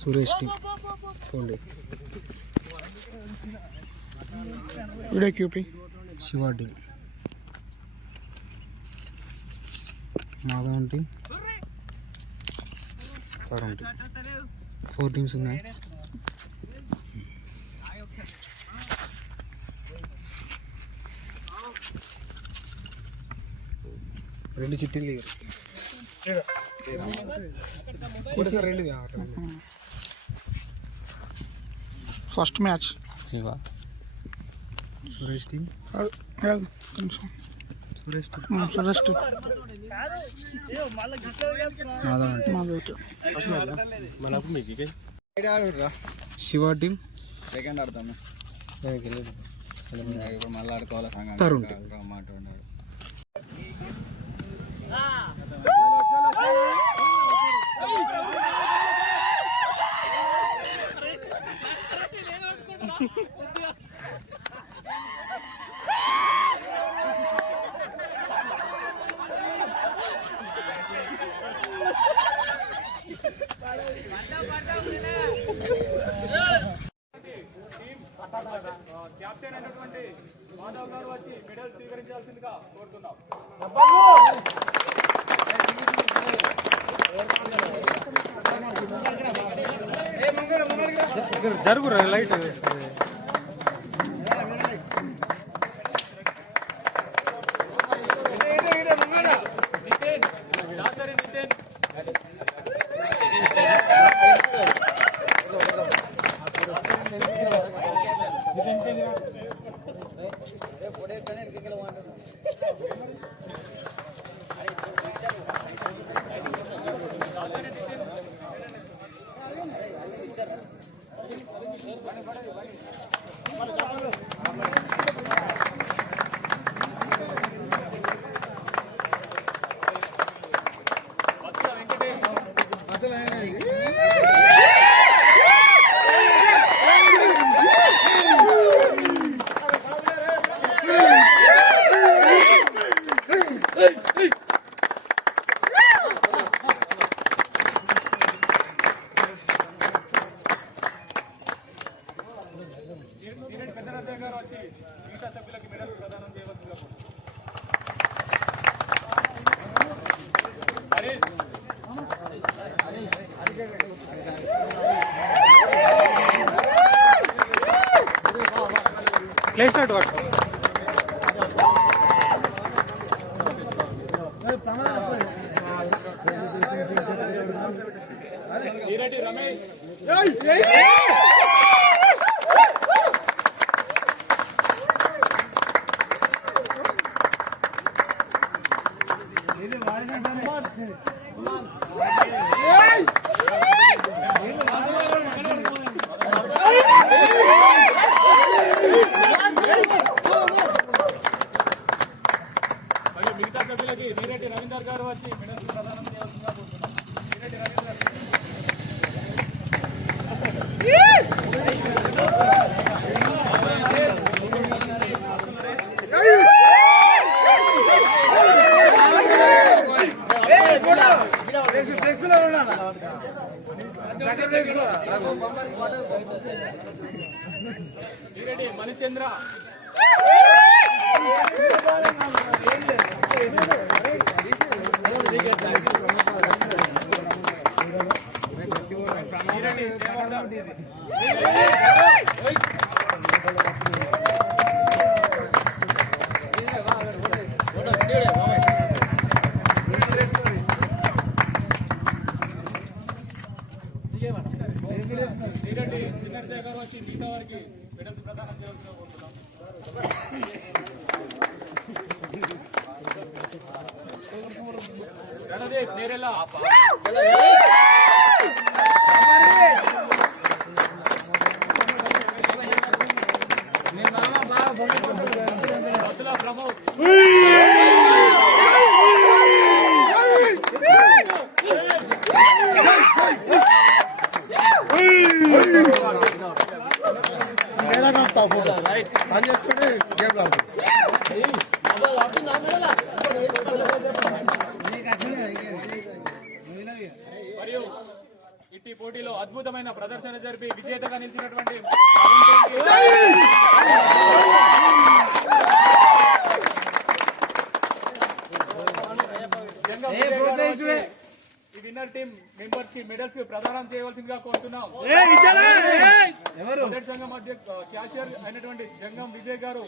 Suresh team phone Shiva team Madhavan team form team 4 teams ఉన్నాయి. రెండు చిట్టీలు first match Shiva Suresh team Suresh team Shiva team second ఆడతాము ఇప్పుడు మళ్ళీ ఆడుకోవాలి. తరుణ్ క్యాప్టెన్ అయినటువంటి మాధవ్ గారు వచ్చి మెడల్ స్వీకరించాల్సిందిగా కోరుతున్నాం. జరుగురా లైట్ ప్లే స్టార్ట్ వాడు రమేష్ మిగతా సభ్యులకి నీరెడ్డి రవీందర్ గారు వచ్చి మెడల్ ప్రదానం చేయాల్సిందిగా కోరుతున్నాం. నీరెడ్డి రవీందర్ నీరెడ్డి మణిచంద్ర నీరెడ్డి చిన్నశేఖర్ వచ్చి మిగతా వారికి మెడల్ ప్రదానం చేయాల్సిన కోరుతున్నాం. రణదీప్ నేరెల్లా ప్రమోద్ మరియు ఇట్టి పోటీలో అద్భుతమైన ప్రదర్శన జరిపి విజేతగా నిలిచినటువంటి ఈ విన్నర్ టీం మెంబర్స్ కి మెడల్స్ కి ప్రదానం చేయవలసిందిగా కోరుతున్నాం. మొదటి సంఘం క్యాషియర్ అయినటువంటి జంగం విజయ్ గారు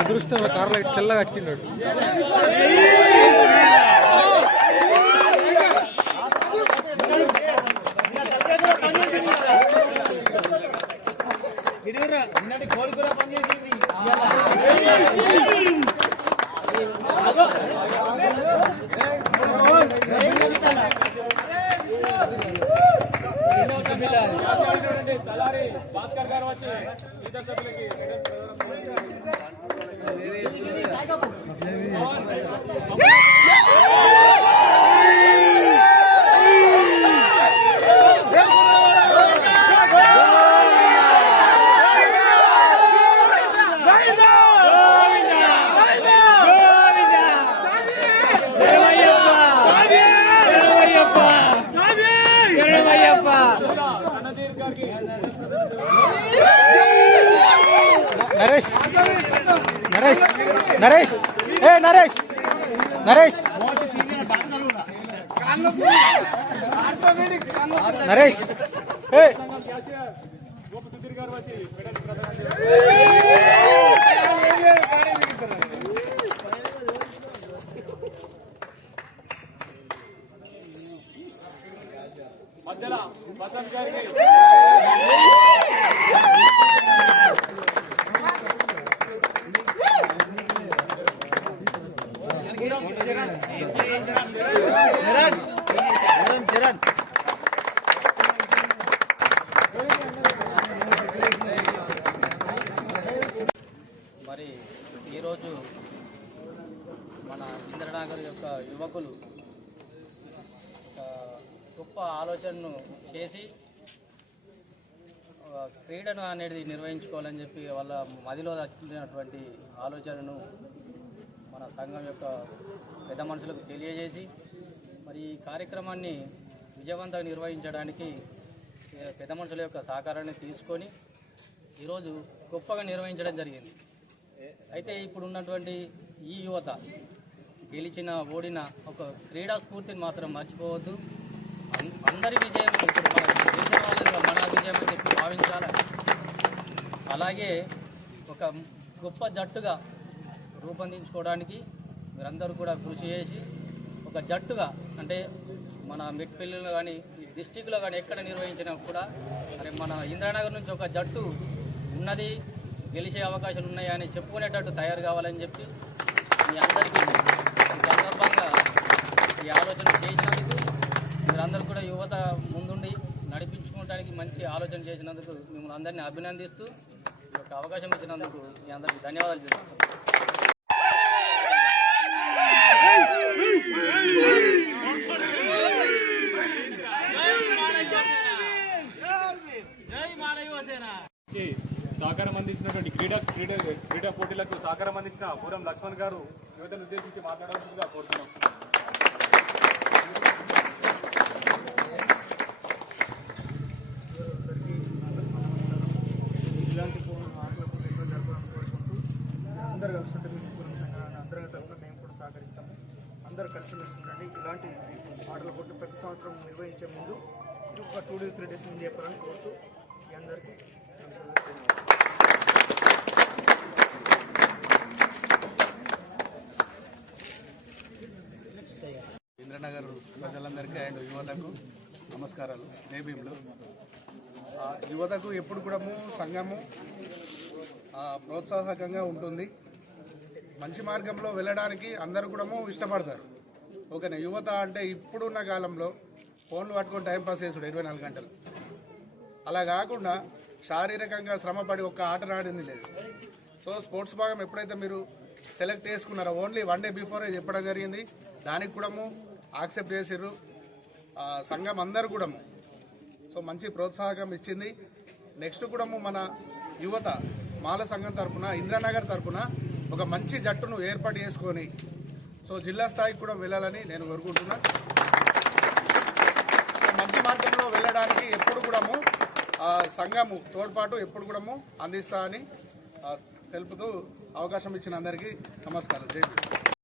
అదృష్టం కార్లో తెల్లగా వచ్చిండు. తలారి భాస్కర్ గారు వచ్చి ఇతర సభ్యులకి నరేష్ నరేష్ నరేష్ ఏ నరేష్ నరేష్ నరేష్ ఏ గోప సుధీర్ గారు వచ్చి మెడల్స్ ప్రదానం మధ్యలో వసంత్ గారికి మరి ఈరోజు మన ఇంద్రనగర్ యొక్క యువకులు ఒక గొప్ప ఆలోచనను చేసి క్రీడను అనేది నిర్వహించుకోవాలని చెప్పి వాళ్ళ మదిలో వచ్చినటువంటి ఆలోచనను మన సంఘం యొక్క పెద్ద మనుషులకు తెలియజేసి మరి ఈ కార్యక్రమాన్ని విజయవంతంగా నిర్వహించడానికి పెద్ద మనుషుల యొక్క సహకారాన్ని తీసుకొని ఈరోజు గొప్పగా నిర్వహించడం జరిగింది. అయితే ఇప్పుడు ఉన్నటువంటి ఈ యువత గెలిచిన ఓడిన ఒక క్రీడా స్ఫూర్తిని మాత్రం మర్చిపోవద్దు. అందరి విజయం ఇప్పుడు మన దేశం వాళ్ళ మన విజయం అని చెప్పి భావించాలి. అలాగే ఒక గొప్ప జట్టుగా రూపొందించుకోవడానికి మీరందరూ కూడా కృషి చేసి ఒక జట్టుగా అంటే మన మెట్పల్లిలో కానీ డిస్టిక్లో కానీ ఎక్కడ నిర్వహించినా కూడా అరే మన ఇంద్రనగర్ నుంచి ఒక జట్టు ఉన్నది, గెలిచే అవకాశాలు ఉన్నాయి అని చెప్పుకునేటట్టు తయారు కావాలని చెప్పి మీ అందరికీ ఈ సందర్భంగా ఈ ఆలోచన చేసినందుకు మీరందరూ కూడా యువత ముందుండి నడిపించుకోవడానికి మంచి ఆలోచన చేసినందుకు మిమ్మల్ని అందరినీ అభినందిస్తూ ఒక అవకాశం ఇచ్చినందుకు మీ అందరికీ ధన్యవాదాలు చెప్తున్నాను. సహకారం అందించినటువంటి క్రీడా పోటీలకు సహకారం అందించిన పూరం లక్ష్మణ్ గారు యువతను ఉద్దేశించి మాట్లాడాల్సిందిగా కోరుతున్నాం. సంవత్సరం నిర్వహించే ముందు ఒక 2 days 3 days ముందు చెప్పాలని కోరుతూ మీ అందరికీ ఇంద్రనగర్ ప్రజలందరికీ అండ్ యువతకు నమస్కారాలు. జైభీంలు. యువతకు ఎప్పుడు కూడా సంఘము ప్రోత్సాహకంగా ఉంటుంది. మంచి మార్గంలో వెళ్ళడానికి అందరూ కూడా ఇష్టపడతారు. ఓకేనా. యువత అంటే ఇప్పుడున్న కాలంలో ఫోన్లు పట్టుకొని టైంపాస్ చేసుడు 24 గంటలు. అలా కాకుండా శారీరకంగా శ్రమపడి ఒక్క ఆట ఆడింది లేదు. సో స్పోర్ట్స్ భాగం ఎప్పుడైతే మీరు సెలెక్ట్ చేసుకున్నారో ఓన్లీ 1 day బిఫోరే చెప్పడం జరిగింది. దానికి కూడా యాక్సెప్ట్ చేసిర్రు సంఘం అందరు కూడా. సో మంచి ప్రోత్సాహకం ఇచ్చింది. నెక్స్ట్ కూడా మన యువత మాల సంఘం తరఫున ఇంద్రనగర్ తరఫున ఒక మంచి జట్టును ఏర్పాటు చేసుకొని సో జిల్లా స్థాయికి కూడా వెళ్ళాలని నేను కోరుకుంటున్నా. మంచి మార్గంలో వెళ్ళడానికి ఎప్పుడు కూడా సంఘము తోడ్పాటు ఎప్పుడు కూడా అందిస్తా అని తెలుపుతూ అవకాశం ఇచ్చిన అందరికీ నమస్కారం. జై